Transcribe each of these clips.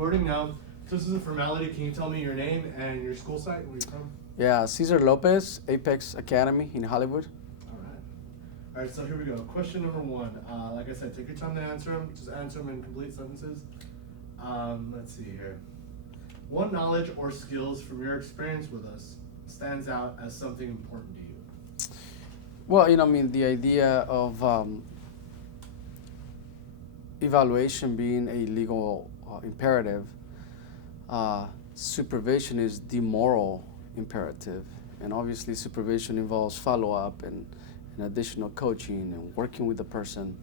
recording now. Just as a formality, can you tell me your name and your school site, where you're from? Yeah, Cesar Lopez, Apex Academy in Hollywood. All right, so here we go. Question number one. Like I said, take your time to answer them. Just answer them in complete sentences. Let's see here. What knowledge or skills from your experience with us stands out as something important to you? Well, the idea of evaluation being a legal imperative, supervision is the moral imperative. And obviously supervision involves follow-up and additional coaching and working with the person.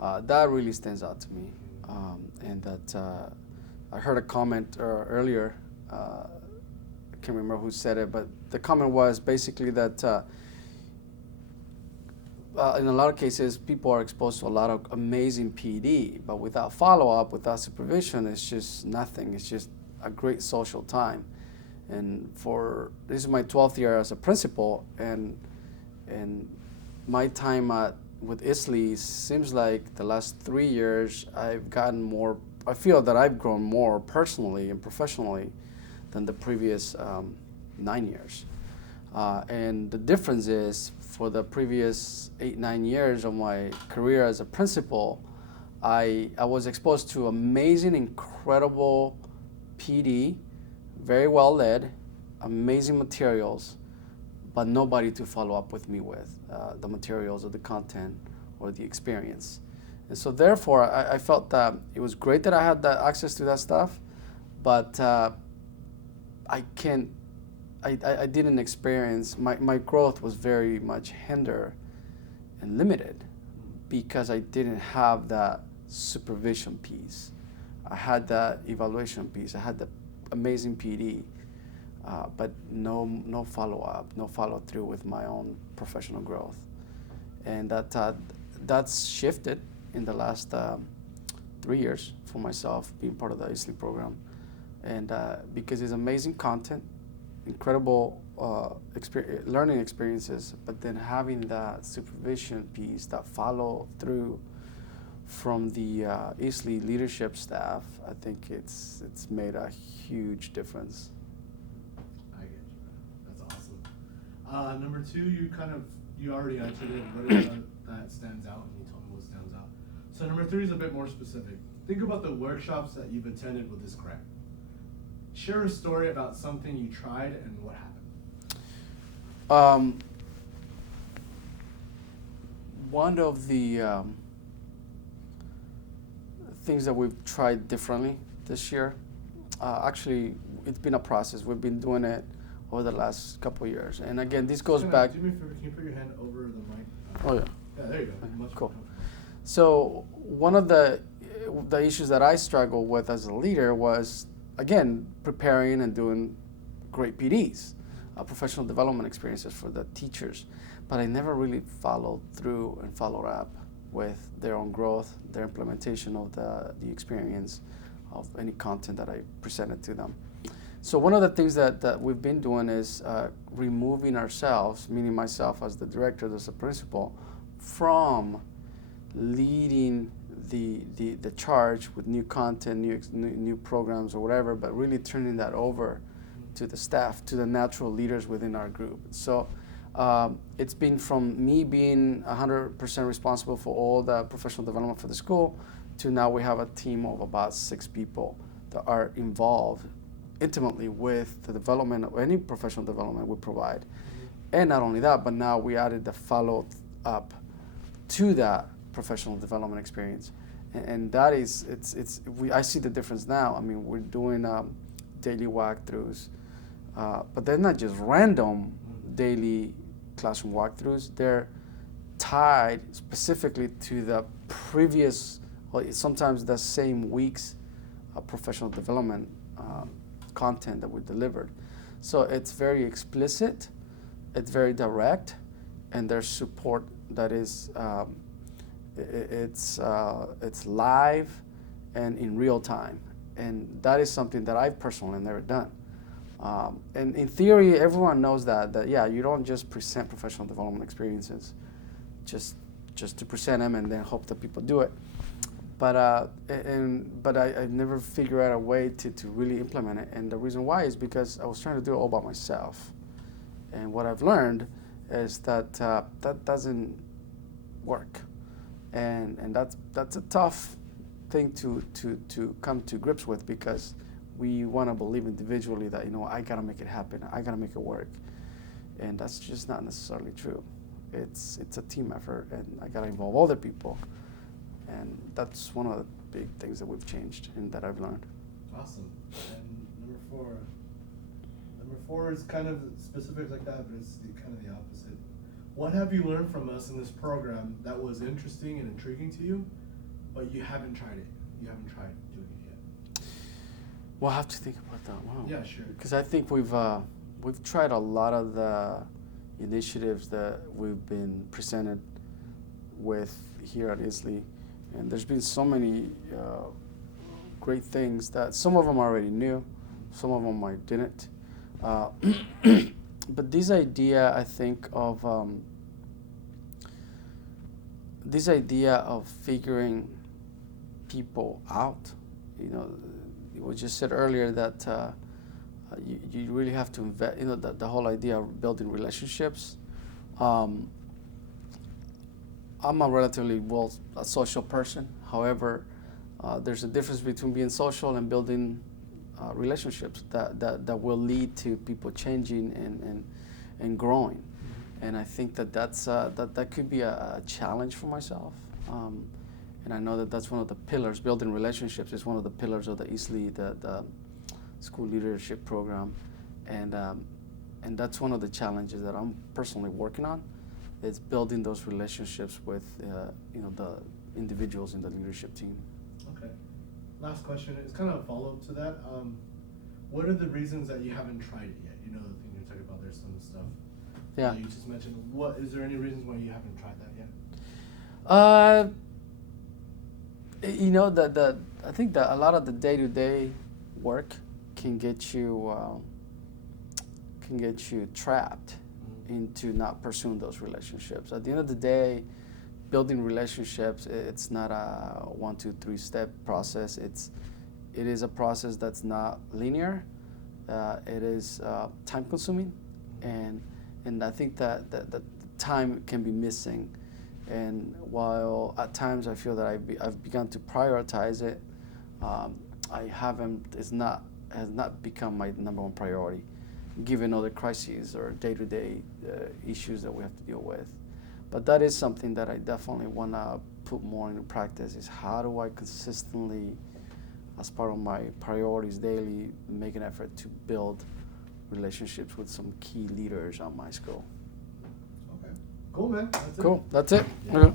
That really stands out to me. And that I heard a comment earlier, I can't remember who said it, but the comment was basically that in a lot of cases, people are exposed to a lot of amazing PD, but without follow-up, without supervision, it's just nothing. It's just a great social time. And this is my 12th year as a principal, and my time with ISLE seems like the last 3 years I've gotten more. I feel that I've grown more personally and professionally than the previous 9 years. And the difference is, for the previous 8-9 years of my career as a principal, I was exposed to amazing, incredible PD, very well led, amazing materials, but nobody to follow up with me with the materials or the content or the experience. And so therefore, I felt that it was great that I had that access to that stuff, but I didn't experience, my growth was very much hindered and limited because I didn't have that supervision piece. I had that evaluation piece. I had the amazing PD, but no follow-up, no follow-through with my own professional growth. And that's shifted in the last 3 years for myself, being part of the ISLE program. And because it's amazing content, incredible learning experiences, but then having that supervision piece, that follow through from the ISLE leadership staff, I think it's made a huge difference. I get you. That's awesome. Number two, you already answered it. What is that stands out? And you told me what stands out. So number three is a bit more specific. Think about the workshops that you've attended with this crowd. Share a story about something you tried and what happened. One of the things that we've tried differently this year, actually, it's been a process. We've been doing it over the last couple of years. And again, this goes back. Do me a favor, can you put your hand over the mic? Oh, yeah. Yeah, there you go. Much cool. more. So one of the issues that I struggled with as a leader was, again, preparing and doing great PDs, professional development experiences for the teachers. But I never really followed through and followed up with their own growth, their implementation of the experience of any content that I presented to them. So one of the things that we've been doing is removing ourselves, meaning myself as the director, as a principal, from leading the charge with new content, new programs or whatever, but really turning that over to the staff, to the natural leaders within our group. So it's been from me being 100% responsible for all the professional development for the school to now we have a team of about 6 people that are involved intimately with the development of any professional development we provide. And not only that, but now we added the follow-up to that professional development experience. And that is, I see the difference now. I mean, we're doing daily walkthroughs, but they're not just random daily classroom walkthroughs. They're tied specifically to the previous, or sometimes the same week's professional development content that we delivered. So it's very explicit, it's very direct, and there's support that is it's live and in real time, and that is something that I've personally never done. And in theory, everyone knows that yeah, you don't just present professional development experiences just to present them and then hope that people do it. but I never figured out a way to really implement it. And the reason why is because I was trying to do it all by myself. And what I've learned is that that doesn't work, and that's a tough thing to come to grips with, because we want to believe individually that, I gotta make it happen, I gotta make it work, and that's just not necessarily true. It's a team effort, and I gotta involve other people, and that's one of the big things that we've changed and that I've learned. Awesome. And number four is kind of specific like that, but it's kind of the opposite. What have you learned from us in this program that was interesting and intriguing to you, but you haven't tried it? You haven't tried doing it yet. Well, I have to think about that. Wow. Yeah, sure. Because I think we've tried a lot of the initiatives that we've been presented with here at ISLE, and there's been so many great things that some of them I already knew, some of them I didn't. But this idea, I think, of figuring people out, it was just said earlier that you really have to invest, the whole idea of building relationships. I'm a relatively a social person. However, there's a difference between being social and building relationships that will lead to people changing and growing. And I think that could be a challenge for myself. And I know that's one of the pillars. Building relationships is one of the pillars of the ISLE, the school leadership program, and that's one of the challenges that I'm personally working on. It's building those relationships with the individuals in the leadership team. Okay. Last question. It's kind of a follow-up to that. What are the reasons that you haven't tried it yet? The thing you're talking about, there's some stuff. Yeah. You just mentioned. Is there any reasons why you haven't tried that yet? I think that a lot of the day-to-day work can get you trapped into not pursuing those relationships. At the end of the day, building relationships, it's not a 1, 2, 3 step process. It is a process that's not linear. It is time consuming, and I think that the time can be missing. And while at times I feel that I've begun to prioritize it, has not become my number one priority, given other crises or day-to-day issues that we have to deal with. But that is something that I definitely want to put more into practice, is how do I consistently, as part of my priorities daily, make an effort to build relationships with some key leaders on my school. Okay. Cool, man. That's it. Cool. That's it. Yeah. Okay.